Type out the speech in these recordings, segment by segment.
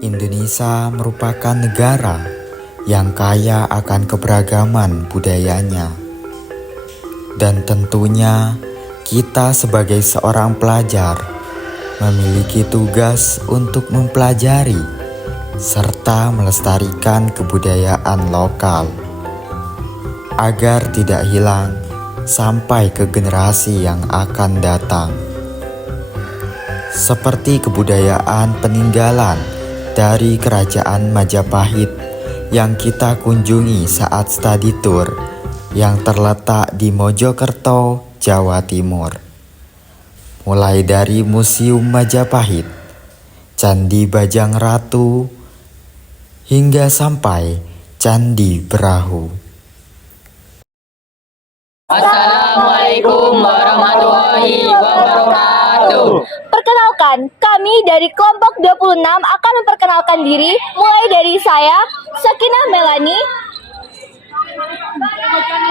Indonesia merupakan negara yang kaya akan keberagaman budayanya. Dan tentunya kita sebagai seorang pelajar memiliki tugas untuk mempelajari serta melestarikan kebudayaan lokal agar tidak hilang sampai ke generasi yang akan datang. Seperti kebudayaan peninggalan dari Kerajaan Majapahit yang kita kunjungi saat study tour yang terletak di Mojokerto, Jawa Timur. Mulai dari Museum Majapahit, Candi Bajang Ratu, hingga sampai Candi Brahu. Assalamualaikum warahmatullahi wabarakatuh. Perkenalkan, kami dari kelompok 26 akan memperkenalkan diri mulai dari saya, Sakinah Melani.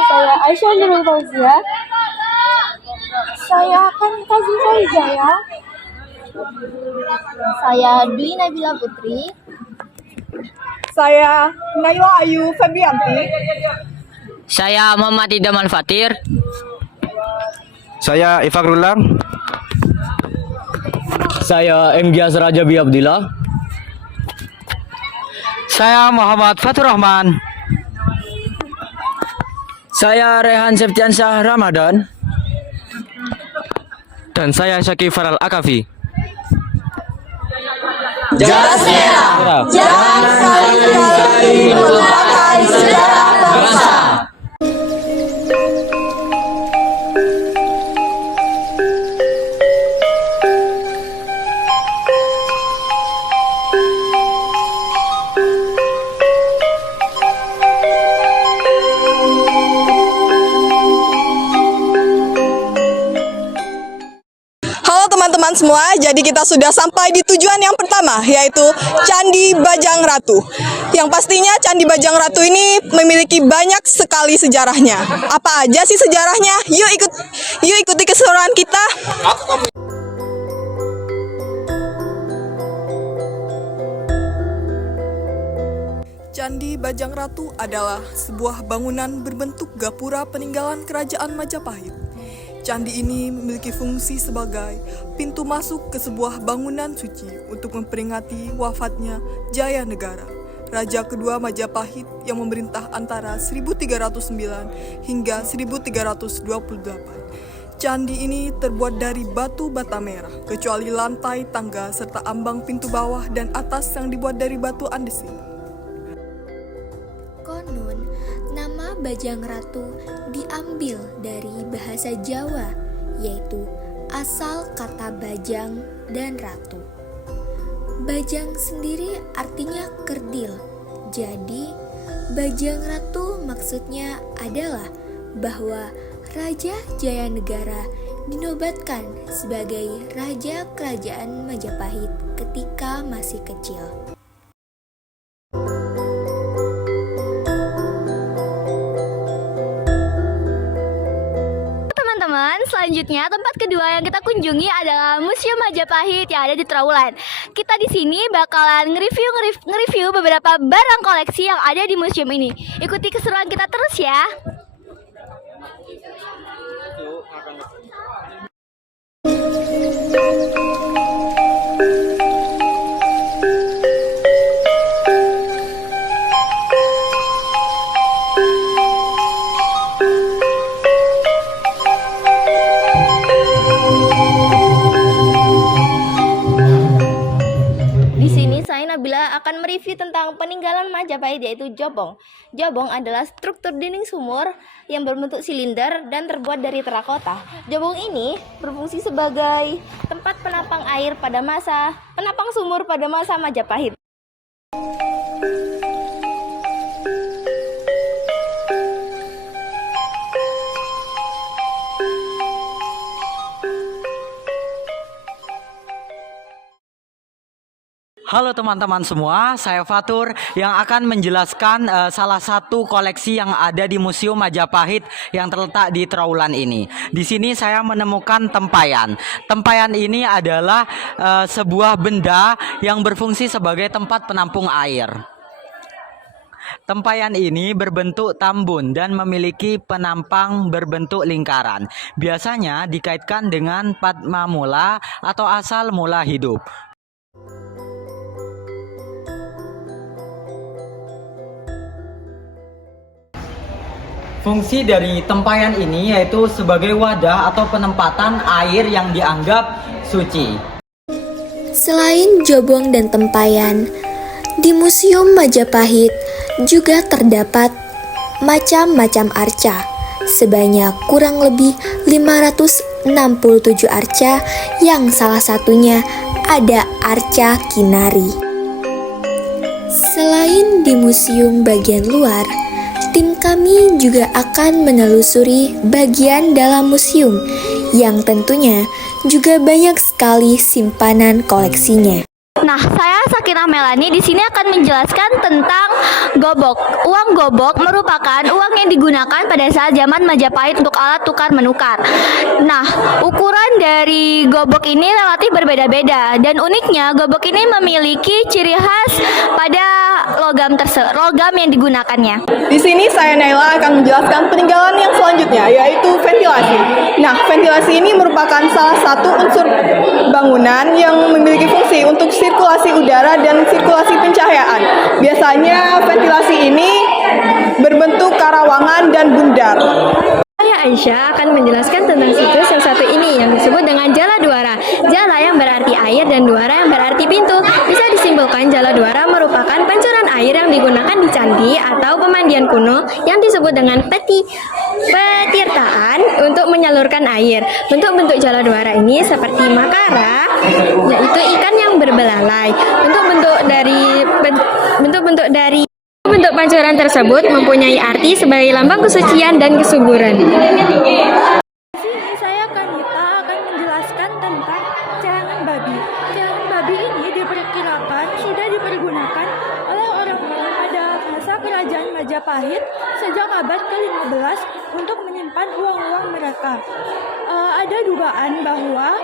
Saya Aisyah Nurul Fauzia. Saya Kanika Ziva Wijaya. Saya Dwi Nabila Putri. Saya Naywa Ayu Febrianti. Saya Muhammad Idaman Fatir. Saya Ifakrullah. Saya MG Raja Bi Abdillah. Saya Muhammad Fatur Rahman. Saya Rehan Septiansyah Ramadan. Dan saya Syakif Faral Akafi. Jelas merah, jangan sekali-kali melupakan sejarah bangsa. Halo teman-teman semua, jadi kita sudah sampai di tujuan yang pertama, yaitu Candi Bajang Ratu. Yang pastinya Candi Bajang Ratu ini memiliki banyak sekali sejarahnya. Apa aja sih sejarahnya? Yuk ikuti keseruan kita. Candi Bajang Ratu adalah sebuah bangunan berbentuk gapura peninggalan Kerajaan Majapahit. Candi ini memiliki fungsi sebagai pintu masuk ke sebuah bangunan suci untuk memperingati wafatnya Jaya Negara, Raja kedua Majapahit yang memerintah antara 1309 hingga 1328. Candi ini terbuat dari batu bata merah, kecuali lantai, tangga, serta ambang pintu bawah dan atas yang dibuat dari batu andesit. Konon, nama Bajang Ratu diambil dari bahasa Jawa, yaitu asal kata bajang dan ratu. Bajang sendiri artinya kerdil, jadi Bajang Ratu maksudnya adalah bahwa Raja Jaya Negara dinobatkan sebagai Raja Kerajaan Majapahit ketika masih kecil. Teman-teman, selanjutnya tempat kedua yang kita kunjungi adalah Museum Majapahit yang ada di Trawulan. Kita di sini bakalan nge-review beberapa barang koleksi yang ada di museum ini. Ikuti keseruan kita terus ya. Nabila akan mereview tentang peninggalan Majapahit, yaitu jobong. Jobong adalah struktur dinding sumur yang berbentuk silinder dan terbuat dari terakota. Jobong ini berfungsi sebagai tempat penapang air penapang sumur pada masa Majapahit. Halo teman-teman semua, saya Fatur yang akan menjelaskan salah satu koleksi yang ada di Museum Majapahit yang terletak di Trowulan ini. Di sini saya menemukan tempayan. Tempayan ini adalah sebuah benda yang berfungsi sebagai tempat penampung air. Tempayan ini berbentuk tambun dan memiliki penampang berbentuk lingkaran. Biasanya dikaitkan dengan Padma Mula atau asal mula hidup. Fungsi dari tempayan ini yaitu sebagai wadah atau penempatan air yang dianggap suci. Selain jobong dan tempayan, di Museum Majapahit juga terdapat macam-macam arca, sebanyak kurang lebih 567 arca yang salah satunya ada arca Kinari. Selain di museum bagian luar, tim kami juga akan menelusuri bagian dalam museum yang tentunya juga banyak sekali simpanan koleksinya. Nah, saya Sakinah Melani di sini akan menjelaskan tentang gobok. Uang gobok merupakan uang yang digunakan pada saat zaman Majapahit untuk alat tukar menukar. Nah, ukuran dari gobok ini relatif berbeda-beda dan uniknya gobok ini memiliki ciri khas pada logam yang digunakannya. Di sini saya Naila akan menjelaskan peninggalan yang selanjutnya, yaitu ventilasi. Nah, ventilasi ini merupakan salah satu unsur bangunan yang memiliki fungsi untuk sirkulasi udara dan sirkulasi pencahayaan. Biasanya ventilasi ini berbentuk karawangan dan bundar. Saya Aisyah akan menjelaskan tentang situs yang satu ini yang disebut dengan Jala Dwara. Jala yang berarti air dan Dwara yang berarti pintu. Bisa disimpulkan Jala Dwara merupakan pancuran air yang digunakan di candi atau pemandian kuno yang disebut dengan petirtaan untuk menyalurkan air. Bentuk-bentuk Jala Dwara ini seperti makara, yaitu ikan yang berbelalai. Bentuk pancuran tersebut mempunyai arti sebagai lambang kesucian dan kesuburan. Saya Kanita akan menjelaskan tentang celengan babi. Celengan babi ini diperkirakan sudah dipergunakan oleh orang-orang pada masa kerajaan Majapahit sejak abad ke-15 untuk menyimpan uang-uang mereka. Ada dugaan bahwa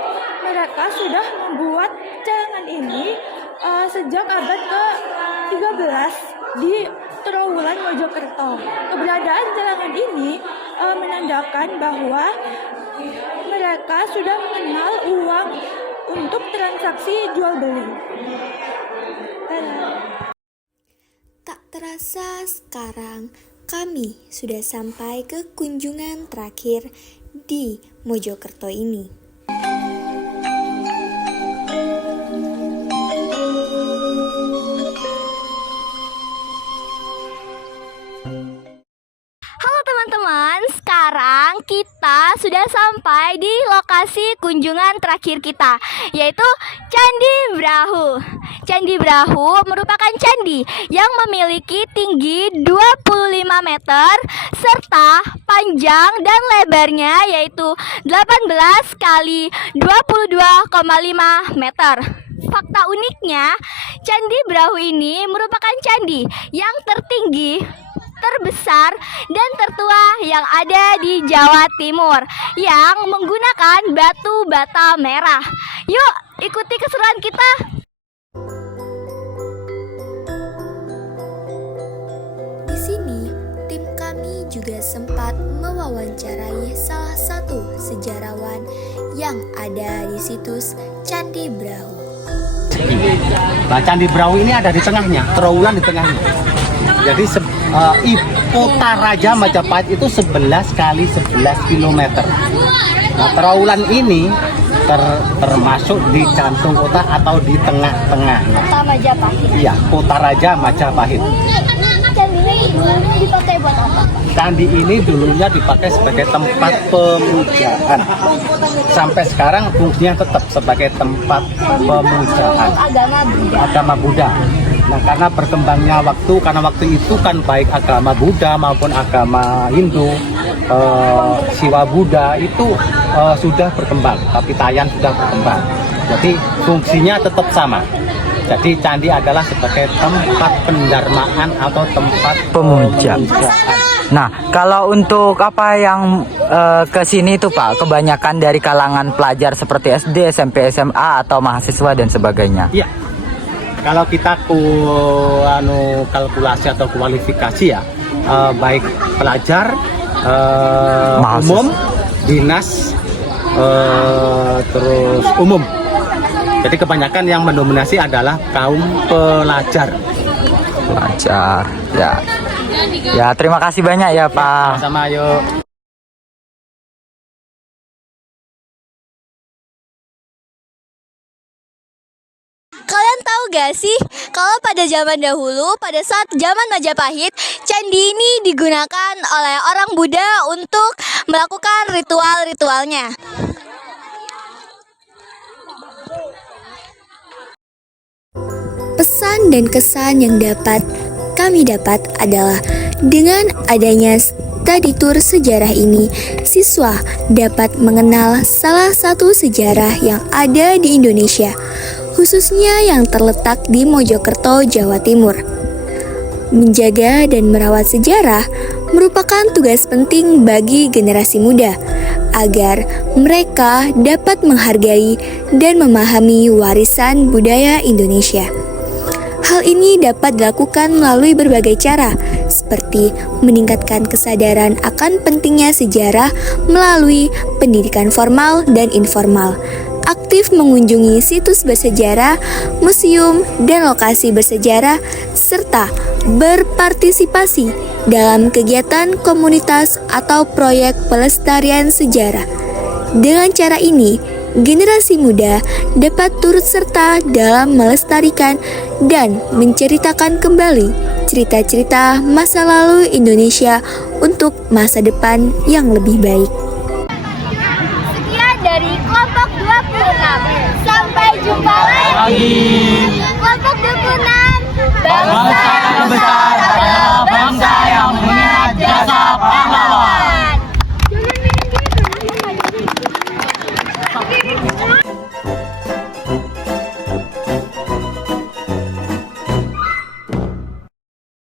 mereka sudah membuat celengan ini sejak abad ke-13 di Trowulan Mojokerto. Keberadaan celengan ini menandakan bahwa mereka sudah mengenal uang untuk transaksi jual beli. Tak terasa sekarang kami sudah sampai ke kunjungan terakhir di Mojokerto ini. Halo teman-teman, sekarang kita sudah sampai di lokasi kunjungan terakhir kita, yaitu Candi Brahu. Candi Brahu merupakan candi yang memiliki tinggi 25 meter serta panjang dan lebarnya yaitu 18 kali 22,5 meter. Fakta uniknya, Candi Brahu ini merupakan candi yang tertinggi, terbesar dan tertua yang ada di Jawa Timur yang menggunakan batu bata merah. Yuk, ikuti keseruan kita. Di sini, tim kami juga sempat mewawancarai salah satu sejarawan yang ada di situs Candi Brahu. Nah, Candi Brahu ini ada di tengahnya, Trowulan di tengahnya. Jadi kota Raja Majapahit itu 11 kali 11 km. Nah, Trowulan ini termasuk di jantung kota atau di tengah-tengah. Kota Majapahit. Iya, kota Raja Majapahit. Candi ini dulunya dipakai buat apa? Candi ini dulunya dipakai sebagai tempat pemujaan. Sampai sekarang fungsinya tetap sebagai tempat pemujaan. Agama Buddha. Nah, karena berkembangnya waktu, karena waktu itu kan baik agama Buddha maupun agama Hindu, Siwa Buddha itu sudah berkembang, Kapitayan sudah berkembang. Jadi fungsinya tetap sama. Jadi candi adalah sebagai tempat pendarmaan atau tempat Pemuja. Nah, kalau untuk apa yang ke sini itu Pak, kebanyakan dari kalangan pelajar seperti SD, SMP, SMA atau mahasiswa dan sebagainya. Iya. Kalau kita kalkulasi atau kualifikasi ya, baik pelajar, Mahasiswa. umum, dinas, terus umum. Jadi kebanyakan yang mendominasi adalah kaum pelajar. Pelajar. Ya. Ya, terima kasih banyak ya Pak. Sama yuk. Kalian tahu gak sih kalau pada zaman dahulu, pada saat zaman Majapahit, candi ini digunakan oleh orang Buddha untuk melakukan ritual-ritualnya. Pesan dan kesan yang kami dapat adalah dengan adanya study tour sejarah ini, siswa dapat mengenal salah satu sejarah yang ada di Indonesia, khususnya yang terletak di Mojokerto, Jawa Timur. Menjaga dan merawat sejarah merupakan tugas penting bagi generasi muda agar mereka dapat menghargai dan memahami warisan budaya Indonesia. Hal ini dapat dilakukan melalui berbagai cara, seperti meningkatkan kesadaran akan pentingnya sejarah melalui pendidikan formal dan informal, aktif mengunjungi situs bersejarah, museum, dan lokasi bersejarah, serta berpartisipasi dalam kegiatan komunitas atau proyek pelestarian sejarah. Dengan cara ini, generasi muda dapat turut serta dalam melestarikan dan menceritakan kembali cerita-cerita masa lalu Indonesia untuk masa depan yang lebih baik. Sekian dari kelompok 26. Sampai jumpa lagi.